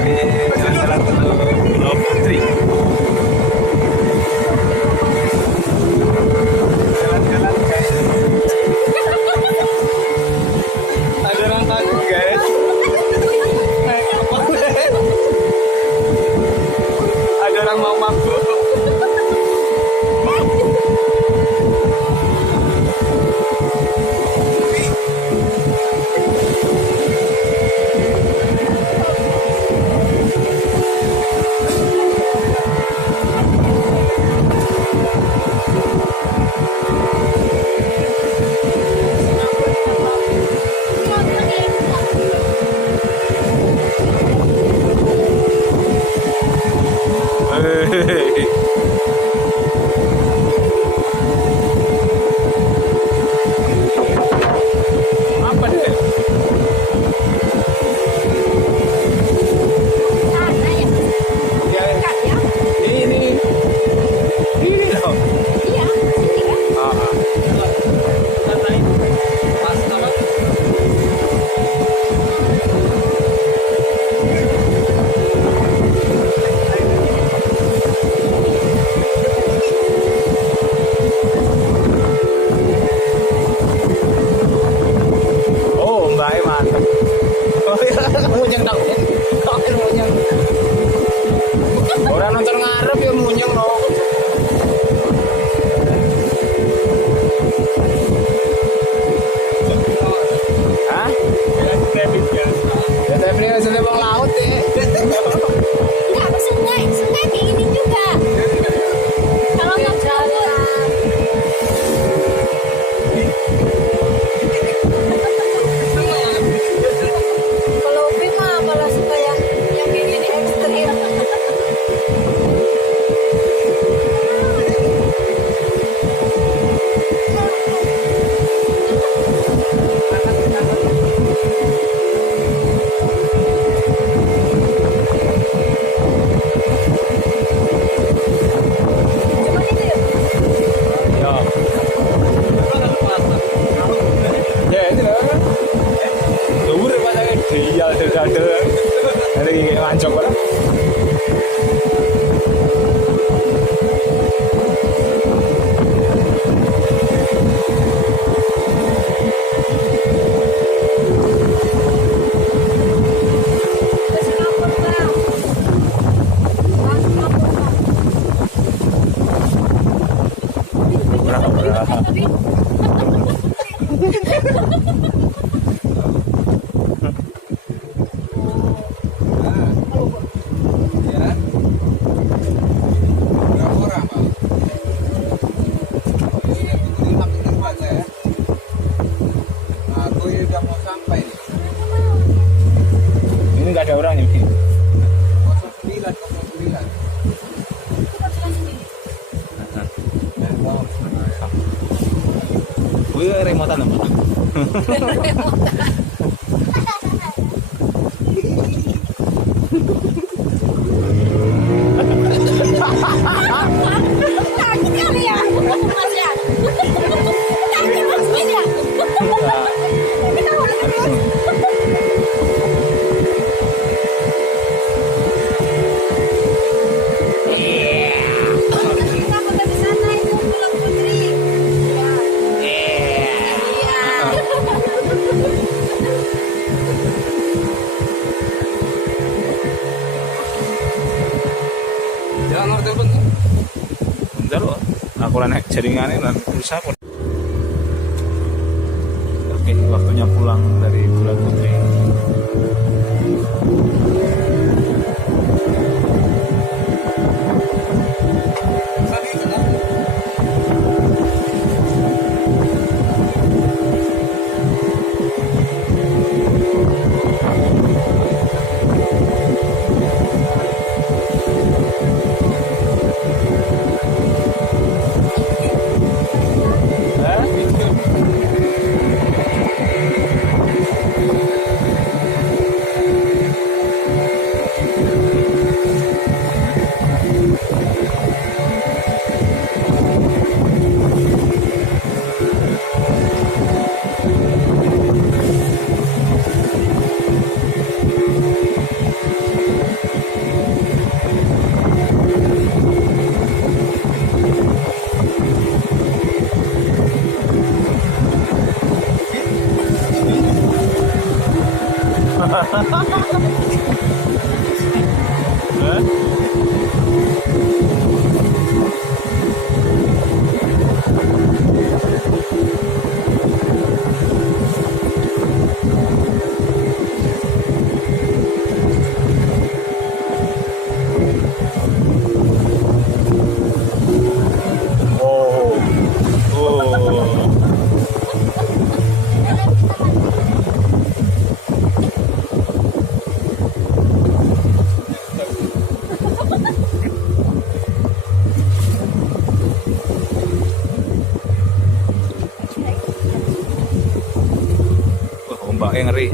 Jadi jalan-jalan ke Pulau Putri. Jalan-jalan guys. Ada orang takut guys. Naik kapal guys. Ada orang mau mabuk. Apa deh? Ya, ini loh. Oh, Mbak mantap. Oh iya, munyeng dong. Munyeng. Orang nonton ngarep ya munyeng loh. Hah? Ya tapi sudah bang laut ya. Enggak, sungai kayak gini juga. Kalau nggak jalan. Kalau Upi mah malah suka yang kayak gini ekstrim. Cuman itu ya. Ya. Ya itu lah. Dur pada dia ada. Ada ngancok kan? Ke Singapura, Bang. Bang, Singapura, Bang. Berapa? Tapi Ini nggak ada orang ini. Gue remotan apa? takut kali ya, Mas ya. Takut Mas ya. Kita udah terus. Kita bakal di sana itu Pulau Putri. Iya. Jangan ngerti bentar. Bentar loh. Aku lah naik jaringannya dan berusaha. Oke, waktunya pulang dari Pulau Putri. paling ngeri.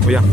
Buyang.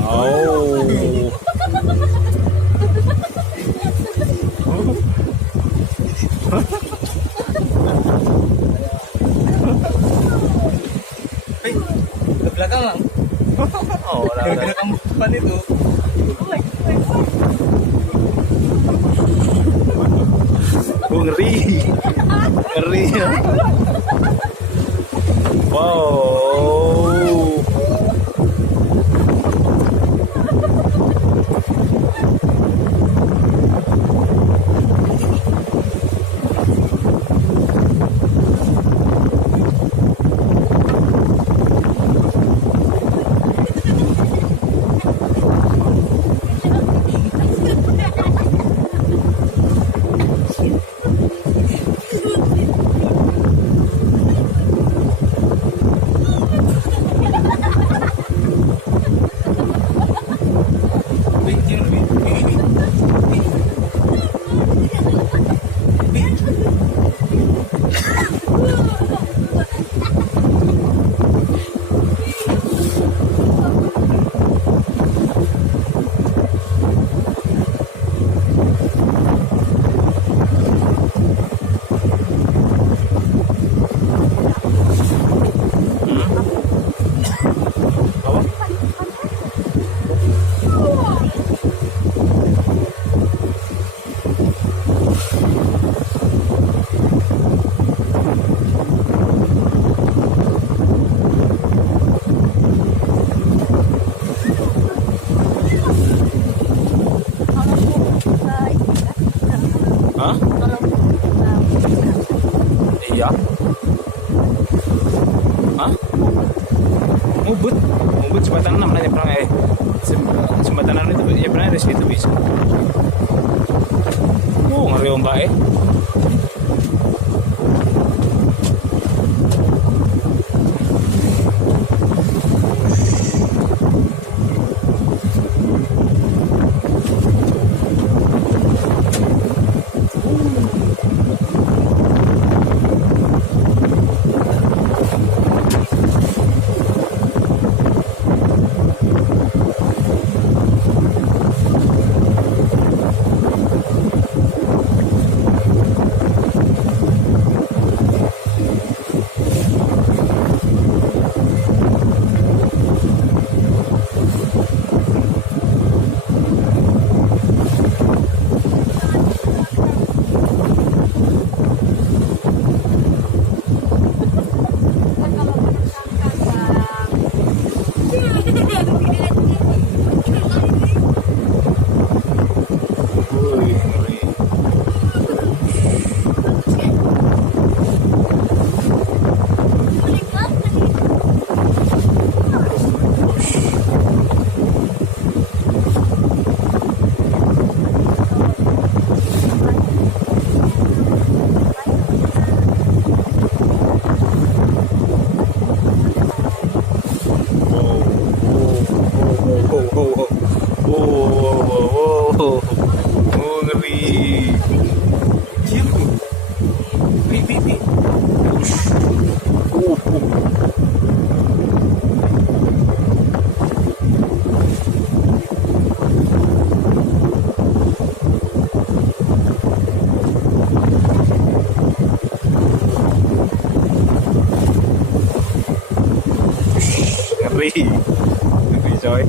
Wow. Ke belakang lang. Oh, Gara-gara kamu depan itu. ngeri. Ngeri. Wow. Hah? Iya. Hah? Mubut jembatan 6 nanya pernah jembatan 6 itu ya pernah dari situ bisa. Ngeri ombak ngeri. Ngeri coy.